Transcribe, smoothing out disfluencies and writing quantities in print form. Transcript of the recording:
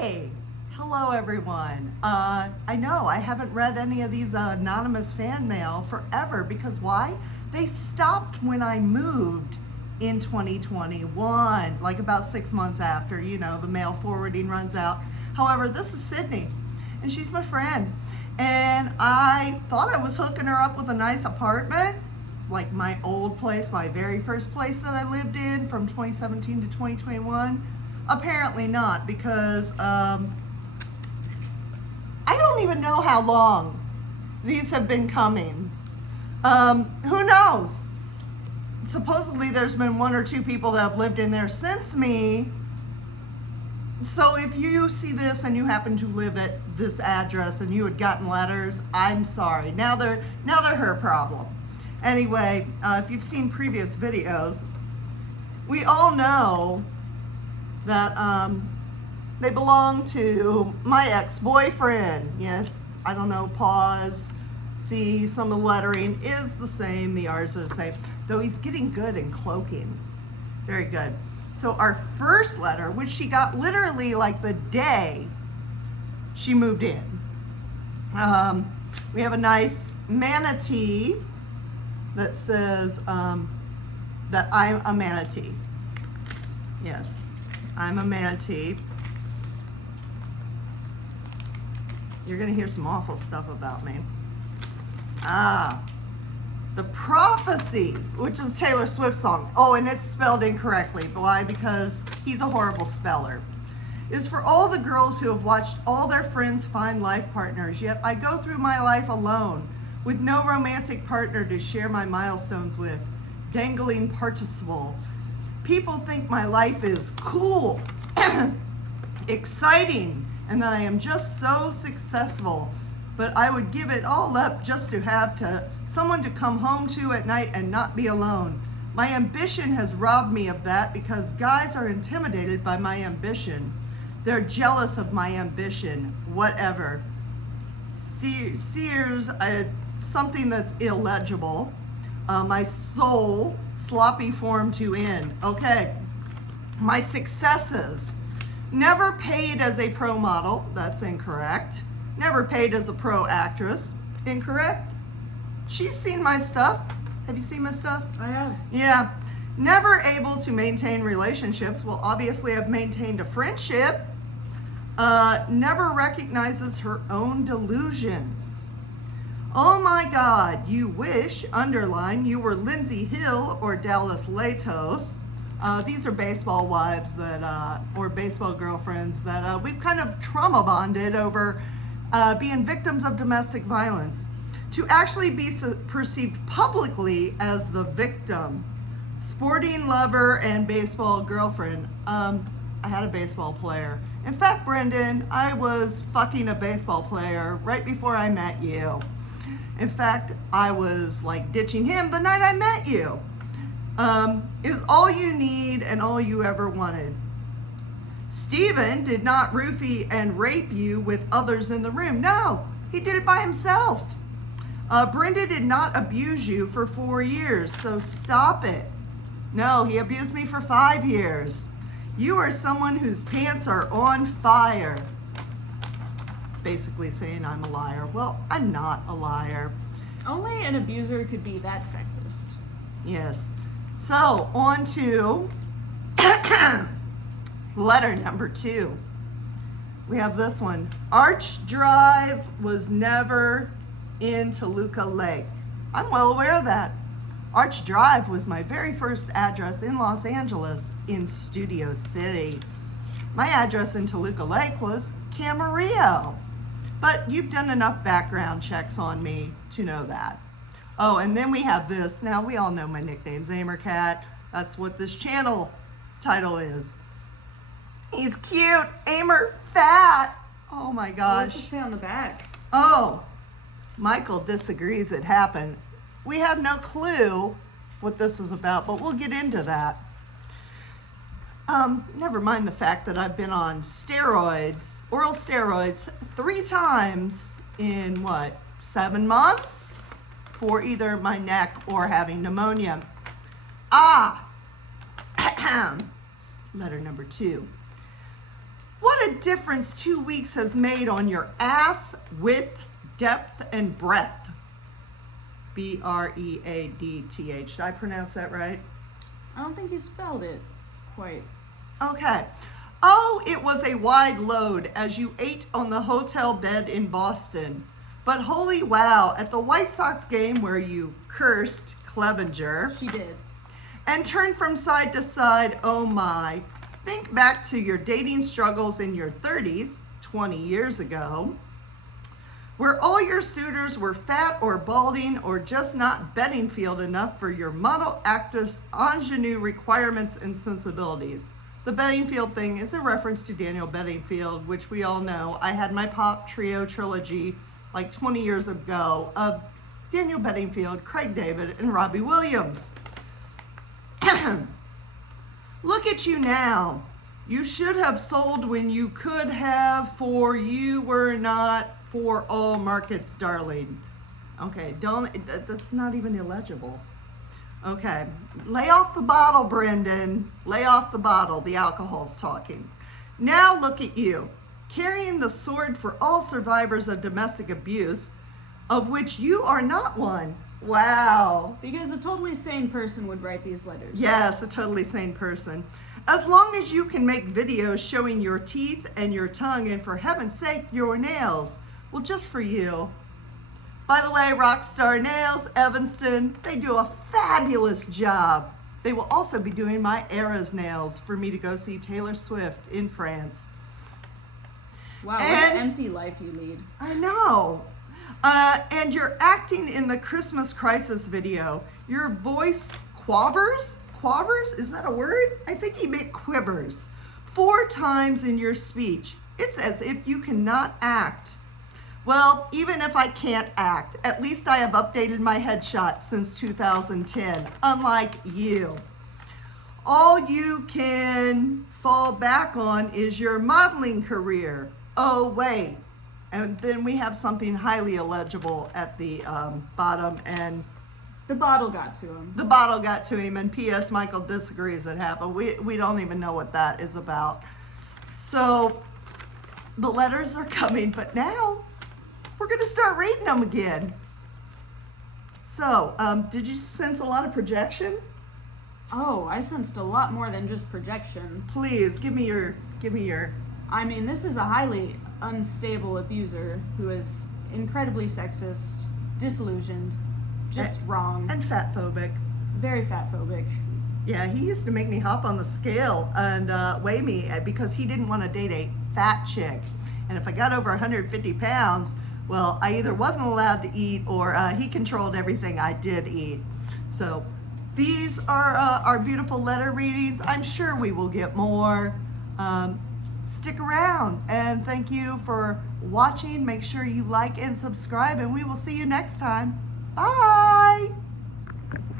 Hey, hello everyone. I know I haven't read any of these anonymous fan mail forever because why? They stopped when I moved in 2021, like about 6 months after, you know, the mail forwarding runs out. However, this is Sydney and she's my friend. And I thought I was hooking her up with a nice apartment, like my old place, my very first place that I lived in from 2017 to 2021. Apparently not, because I don't even know how long these have been coming. Who knows? Supposedly there's been 1 or 2 people that have lived in there since me. So if you see this and you happen to live at this address and you had gotten letters, I'm sorry. Now they're her problem. Anyway, if you've seen previous videos, we all know that they belong to my ex-boyfriend. Yes, I don't know, pause, see, some of the lettering is the same, the R's are the same, though he's getting good in cloaking. Very good. So our first letter, which she got literally like the day she moved in. We have a nice manatee that says that I'm a manatee. Yes, I'm a manatee. You're gonna hear some awful stuff about me. The Prophecy, which is a Taylor Swift song. Oh, and it's spelled incorrectly. Why? Because he's a horrible speller. Is for all the girls who have watched all their friends find life partners, yet I go through my life alone, with no romantic partner to share my milestones with. Dangling participle. People think my life is cool, exciting, and that I am just so successful. But I would give it all up just to have someone to come home to at night and not be alone. My ambition has robbed me of that because guys are intimidated by my ambition. They're jealous of my ambition, whatever. Sears, something that's illegible. My soul, sloppy form to end. Okay, my successes. Never paid as a pro model, that's incorrect. Never paid as a pro actress, incorrect. She's seen my stuff. Have you seen my stuff? I have. Yeah. Never able to maintain relationships. Well, obviously I've maintained a friendship. Never recognizes her own delusions. Oh my God, you wish, underline, you were Lindsay Hill or Dallas Latos. These are baseball wives that, or baseball girlfriends that we've kind of trauma bonded over being victims of domestic violence. To actually be perceived publicly as the victim. Sporting lover and baseball girlfriend. I had a baseball player. In fact, Brendan, I was fucking a baseball player right before I met you. In fact, I was like ditching him the night I met you. Is all you need and all you ever wanted. Stephen did not roofie and rape you with others in the room. No, he did it by himself. Brenda did not abuse you for 4 years, so stop it. No, he abused me for 5 years. You are someone whose pants are on fire. Basically saying I'm a liar. Well, I'm not a liar. Only an abuser could be that sexist. Yes. So, on to letter number 2. We have this one. Arch Drive was never in Toluca Lake. I'm well aware of that. Arch Drive was my very first address in Los Angeles in Studio City. My address in Toluca Lake was Camarillo. But you've done enough background checks on me to know that. Oh, and then we have this. Now, we all know my nickname's Amercat. That's what this channel title is. He's cute. Amer Fat. Oh my gosh. What does it say on the back? Oh, Michael disagrees it happened. We have no clue what this is about, but we'll get into that. Never mind the fact that I've been on steroids, oral steroids, 3 times in 7 months for either my neck or having pneumonia. Letter number 2. What a difference 2 weeks has made on your ass, width, depth, and breadth. B-R-E-A-D-T-H. Did I pronounce that right? I don't think you spelled it quite. Okay. Oh, it was a wide load as you ate on the hotel bed in Boston. But holy wow, at the White Sox game where you cursed Clevenger She did. and turned from side to side, oh my. Think back to your dating struggles in your 30s, 20 years ago, where all your suitors were fat or balding or just not Bedingfield enough for your model actress ingenue requirements and sensibilities. The Bedingfield thing is a reference to Daniel Bedingfield, which we all know. I had my pop trio trilogy like 20 years ago of Daniel Bedingfield, Craig David, and Robbie Williams. Look at you now. You should have sold when you could have, for you were not for all markets, darling. Okay, that's not even illegible. Okay, lay off the bottle, Brendan. Lay off the bottle. The alcohol's talking. Now look at you, carrying the sword for all survivors of domestic abuse, of which you are not one. Wow. Because a totally sane person would write these letters. Yes, a totally sane person. As long as you can make videos showing your teeth and your tongue, and for heaven's sake, your nails. Well, just for you. By the way, Rockstar Nails, Evanston, they do a fabulous job. They will also be doing my Eras nails for me to go see Taylor Swift in France. Wow, what an empty life you lead. I know. And you're acting in the Christmas Crisis video. Your voice quavers? Quavers? Is that a word? I think he meant quivers. 4 times in your speech. It's as if you cannot act. Well, even if I can't act, at least I have updated my headshot since 2010, unlike you. All you can fall back on is your modeling career. Oh, wait. And then we have something highly illegible at the bottom, and The bottle got to him. the bottle got to him, and P.S. Michael disagrees it happened. We don't even know what that is about. So the letters are coming, but now we're going to start reading them again. So, did you sense a lot of projection? Oh, I sensed a lot more than just projection. Please, give me your, I mean, this is a highly unstable abuser who is incredibly sexist, disillusioned, just wrong, and fat phobic. very fatphobic. Yeah, he used to make me hop on the scale and weigh me because he didn't want to date a fat chick. And if I got over 150 pounds, well, I either wasn't allowed to eat or he controlled everything I did eat. So these are our beautiful letter readings. I'm sure we will get more. Stick around, and thank you for watching. Make sure you like and subscribe, and we will see you next time. Bye.